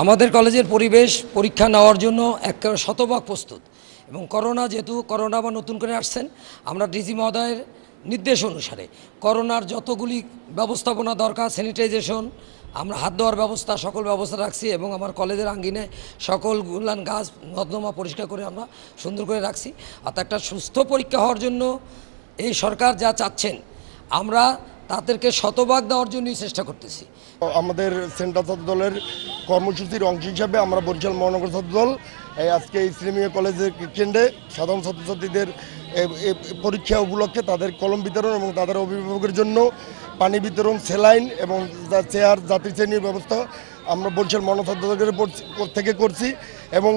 আমাদের কলেজের পরিবেশ পরীক্ষা নেওয়ার জন্য একেবারে শতভাগ প্রস্তুত এবং যেহেতু করোনা আবার নতুন করে আসছেন, আমরা ডিজি মহোদয়ের নির্দেশ অনুসারে করোনার যতগুলি ব্যবস্থাপনা দরকার, স্যানিটাইজেশন, আমরা হাত দেওয়ার ব্যবস্থা, সকল ব্যবস্থা রাখছি এবং আমার কলেজের আঙ্গিনে সকল গুলান গাছ নর্দমা পরিষ্কার করে আমরা সুন্দর করে রাখছি। অর্থাৎ একটা সুস্থ পরীক্ষা হওয়ার জন্য এই সরকার যা চাচ্ছেন আমরা তাদেরকে শতভাগ দেওয়ার জন্যই চেষ্টা করতেছি। আমাদের সেন্ট্রাল ছাত্র দলের কর্মসূচির অংশ হিসাবে আমরা বরিশাল মহানগর ছাত্র দল আজকে ইসলামীয় কলেজের কেন্দ্রে সাধারণ ছাত্রছাত্রীদের পরীক্ষা উপলক্ষে তাদের কলম বিতরণ এবং তাদের অভিভাবকের জন্য পানি বিতরণ, সেলাইন এবং চেয়ার, যাত্রী শ্রেণীর ব্যবস্থা আমরা বরিশাল মহানগর ছাত্র দলের থেকে করছি এবং